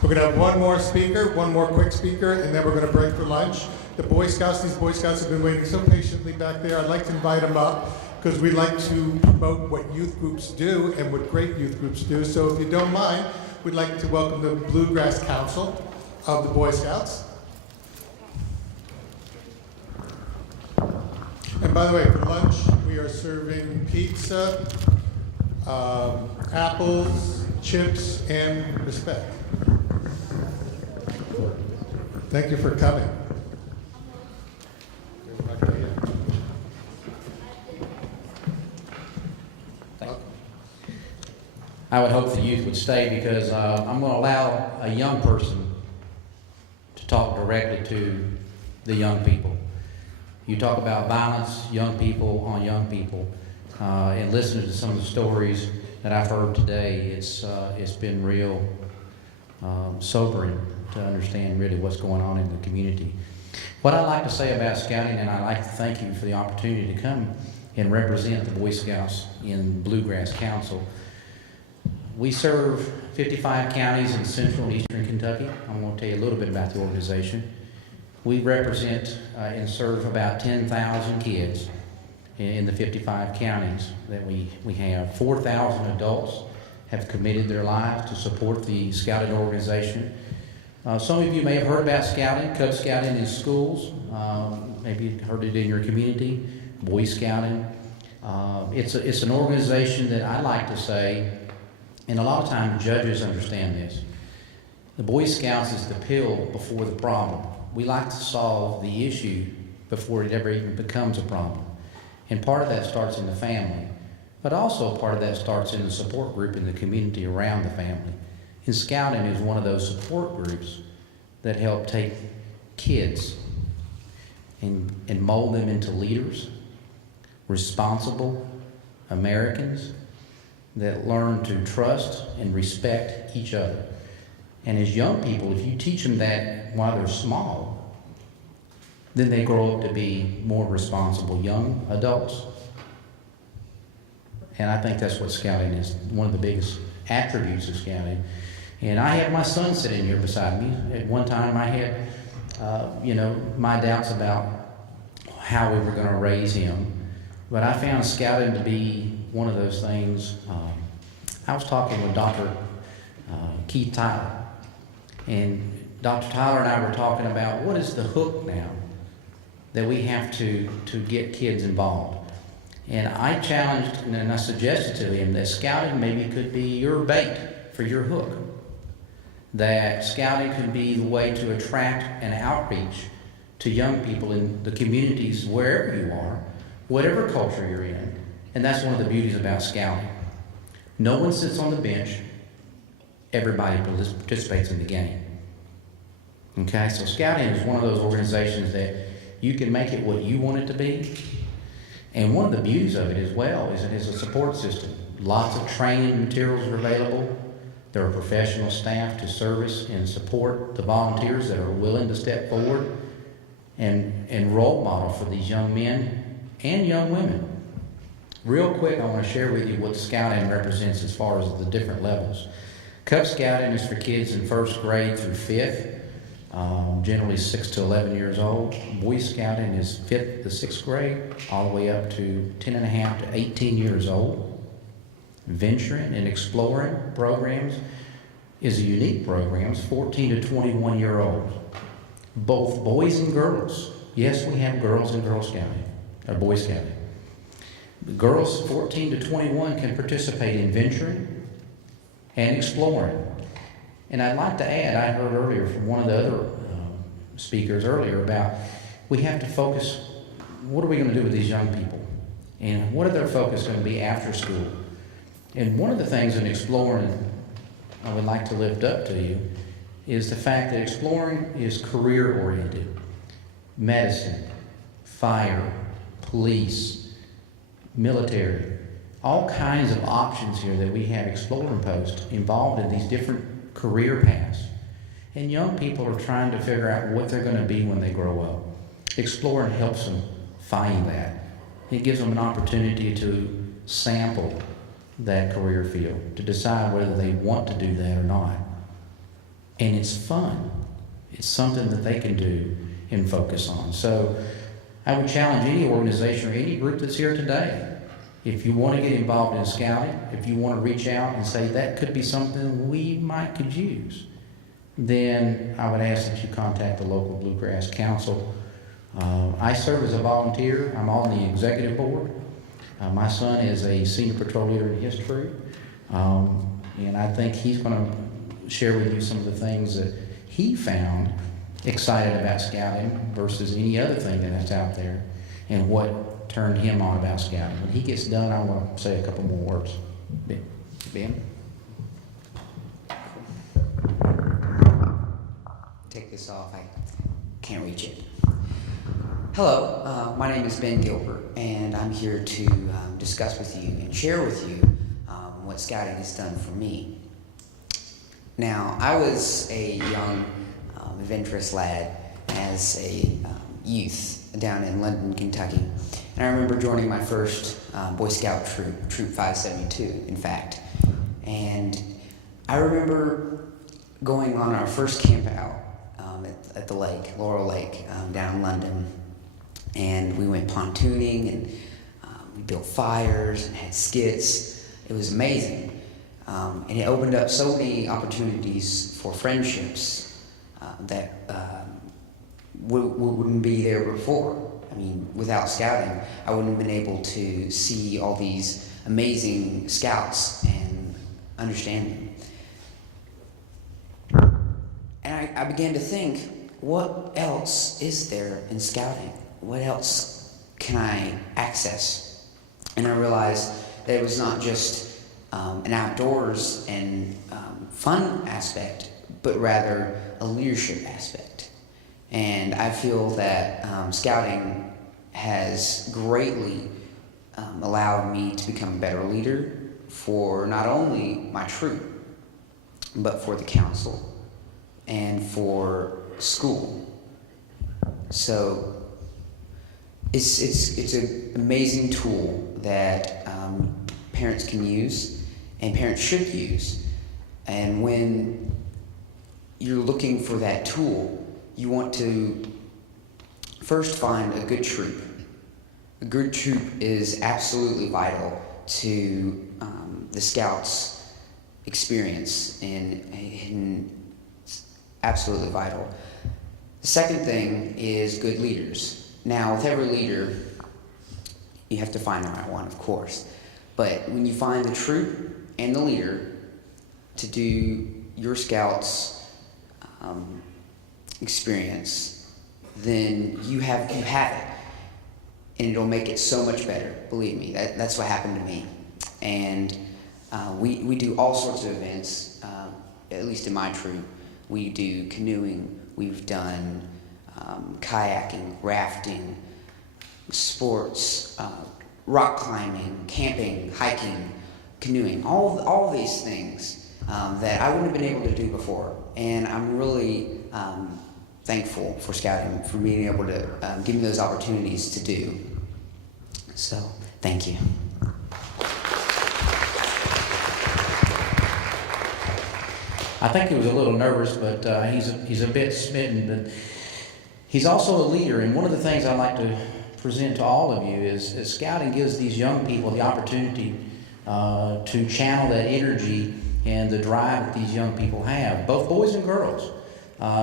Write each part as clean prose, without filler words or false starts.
We're going to have one more speaker, one more quick speaker, and then we're going to break for lunch. The Boy Scouts, these Boy Scouts have been waiting so patiently back there. I'd like to invite them up because we like to promote what youth groups do and what great youth groups do. So if you don't mind, we'd like to welcome the Bluegrass Council of the Boy Scouts. And by the way, for lunch, we are serving pizza, apples, chips, and respect. Thank you for coming. I would hope the youth would stay because I'm going to allow a young person to talk directly to the young people. You talk about violence, young people on young people, and listening to some of the stories that I've heard today, it's been real sobering to understand really what's going on in the community. What I like to say about scouting, and I'd like to thank you for the opportunity to come and represent the Boy Scouts in Bluegrass Council. We serve 55 counties in central and eastern Kentucky. I'm going to tell you a little bit about the organization. We represent and serve about 10,000 kids in the 55 counties that we have. 4,000 adults have committed their lives to support the scouting organization. Some of you may have heard about scouting, Cub Scouting in schools. Maybe you've heard it in your community, Boy Scouting. It's an organization that I like to say, and a lot of times judges understand this. The Boy Scouts is the pill before the problem. We like to solve the issue before it ever even becomes a problem. And part of that starts in the family, but also part of that starts in the support group in the community around the family. And scouting is one of those support groups that help take kids and mold them into leaders, responsible Americans that learn to trust and respect each other. And as young people, if you teach them that while they're small, then they grow up to be more responsible young adults. And I think that's what scouting is, one of the biggest attributes of scouting. And I have my son sitting here beside me. At one time I had, my doubts about how we were going to raise him. But I found scouting to be one of those things. I was talking with Dr. Keith Tyler. And Dr. Tyler and I were talking about what is the hook now that we have to get kids involved. And I challenged and I suggested to him that scouting maybe could be your bait for your hook. That scouting could be the way to attract and outreach to young people in the communities wherever you are, whatever culture you're in. And that's one of the beauties about scouting. No one sits on the bench. Everybody participates in the game. Okay, so scouting is one of those organizations that you can make it what you want it to be. And one of the beauties of it as well is it is a support system. Lots of training materials are available. There are professional staff to service and support the volunteers that are willing to step forward and role model for these young men and young women. Real quick, I want to share with you what scouting represents as far as the different levels. Cub Scouting is for kids in first grade through fifth, generally 6 to 11 years old. Boy Scouting is 5th to 6th grade, all the way up to 10 and a half to 18 years old. Venturing and Exploring programs is a unique program. It's 14 to 21 year olds, both boys and girls. Yes, we have girls in Girl Scouting, or Boy Scouting. The girls 14 to 21 can participate in venturing and exploring. And I'd like to add, I heard earlier from one of the other speakers earlier about we have to focus, what are we going to do with these young people? And what are their focus going to be after school? And one of the things in exploring I would like to lift up to you is the fact that exploring is career-oriented. Medicine, fire, police, military, all kinds of options here that we have exploring posts involved in these different career paths. And young people are trying to figure out what they're going to be when they grow up. Exploring helps them find that. It gives them an opportunity to sample that career field, to decide whether they want to do that or not. and it's fun. It's something that they can do and focus on. So I would challenge any organization or any group that's here today, if you want to get involved in scouting, if you want to reach out and say that could be something we might could use, then I would ask that you contact the local Bluegrass Council. I serve as a volunteer. I'm on the executive board. My son is a senior patrol leader in his troop, and I think he's going to share with you some of the things that he found excited about scouting versus any other thing that's out there, and what turned him on about scouting. When he gets done, I want to say a couple more words. Ben? Take this off. I can't reach it. Hello, my name is Ben Gilbert, and I'm here to discuss with you and share with you what scouting has done for me. Now, I was a young, adventurous lad as a youth down in London, Kentucky, and I remember joining my first Boy Scout troop, Troop 572, in fact. And I remember going on our first camp out at the lake, Laurel Lake, down in London. And we went pontooning, and we built fires and had skits. It was amazing. And it opened up so many opportunities for friendships that wouldn't be there before. I mean, without scouting, I wouldn't have been able to see all these amazing scouts and understand them. And I began to think, what else is there in scouting? What else can I access? And I realized that it was not just an outdoors and fun aspect, but rather a leadership aspect. And I feel that scouting has greatly allowed me to become a better leader for not only my troop, but for the council and for school. So it's an amazing tool that parents can use and parents should use. And when you're looking for that tool, you want to first find a good troop. A good troop is absolutely vital to the Scouts' experience and absolutely vital. The second thing is good leaders. Now, with every leader, you have to find the right one, of course. But when you find the troop and the leader to do your Scouts' experience, then you have it. And it'll make it so much better. Believe me, that's what happened to me. And we do all sorts of events, at least in my troop. We do canoeing, we've done kayaking, rafting, sports, rock climbing, camping, hiking, canoeing, all these things that I wouldn't have been able to do before. And I'm really thankful for Scouting for being able to give me those opportunities to do. So, thank you. I think he was a little nervous, but he's a bit smitten. But he's also a leader, and one of the things I like to present to all of you is that Scouting gives these young people the opportunity to channel that energy and the drive that these young people have, both boys and girls,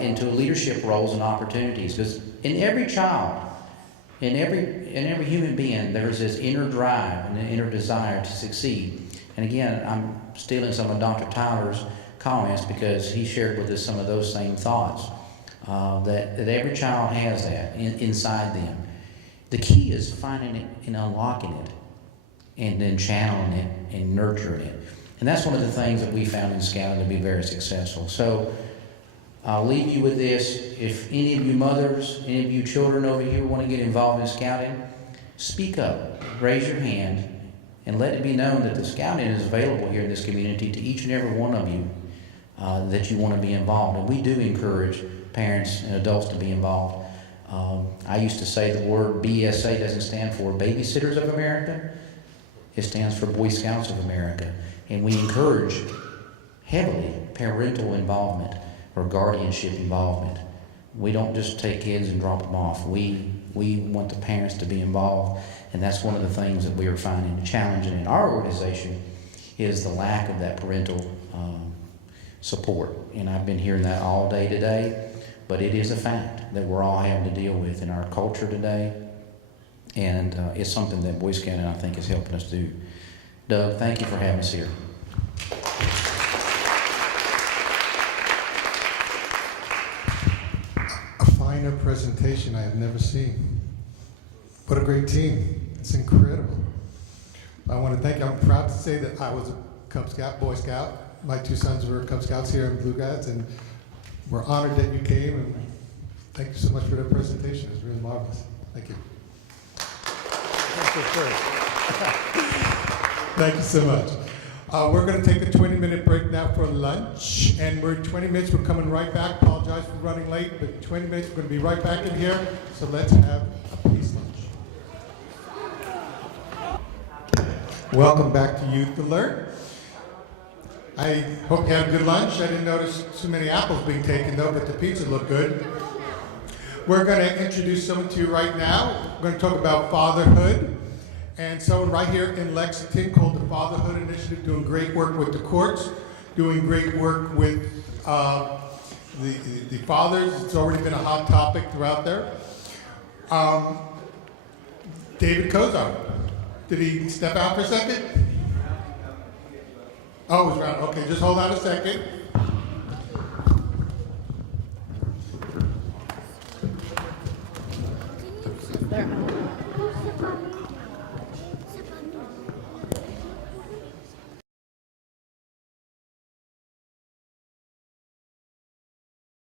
into leadership roles and opportunities. Because in every child, in every human being, there's this inner drive and an inner desire to succeed. And again, I'm stealing some of Dr. Tyler's comments because he shared with us some of those same thoughts, that every child has that inside them. The key is finding it and unlocking it and then channeling it and nurturing it. And that's one of the things that we found in Scouting to be very successful. So I'll leave you with this. If any of you mothers, any of you children over here want to get involved in Scouting, speak up, raise your hand, and let it be known that the Scouting is available here in this community to each and every one of you that you want to be involved. And we do encourage parents and adults to be involved. I used to say the word BSA doesn't stand for Babysitters of America. It stands for Boy Scouts of America. And we encourage heavily parental involvement or guardianship involvement. We don't just take kids and drop them off. We want the parents to be involved, and that's one of the things that we are finding challenging in our organization is the lack of that parental support. And I've been hearing that all day today, but it is a fact that we're all having to deal with in our culture today, and it's something that Boy Scouting, I think, is helping us do. Doug, thank you for having us here. A finer presentation I have never seen. What a great team. It's incredible. I want to thank you. I'm proud to say that I was a Cub Scout, Boy Scout. My two sons were Cub Scouts here in Blue Guides, and we're honored that you came, and thank you so much for that presentation. It's really marvelous. Thank you. Thank you so much. We're going to take a 20-minute break now for lunch, and we're 20 minutes. We're coming right back. Apologize for running late, but 20 minutes. We're going to be right back in here. So let's have a peace lunch. Welcome back to Youth Alert. I hope you had a good lunch. I didn't notice too many apples being taken though, but the pizza looked good. We're going to introduce someone to you right now. We're going to talk about fatherhood. And someone right here in Lexington called the Fatherhood Initiative, doing great work with the courts, doing great work with the fathers. It's already been a hot topic throughout there. David Kozar. Did he step out for a second? Oh, he's around. Okay, just hold on a second.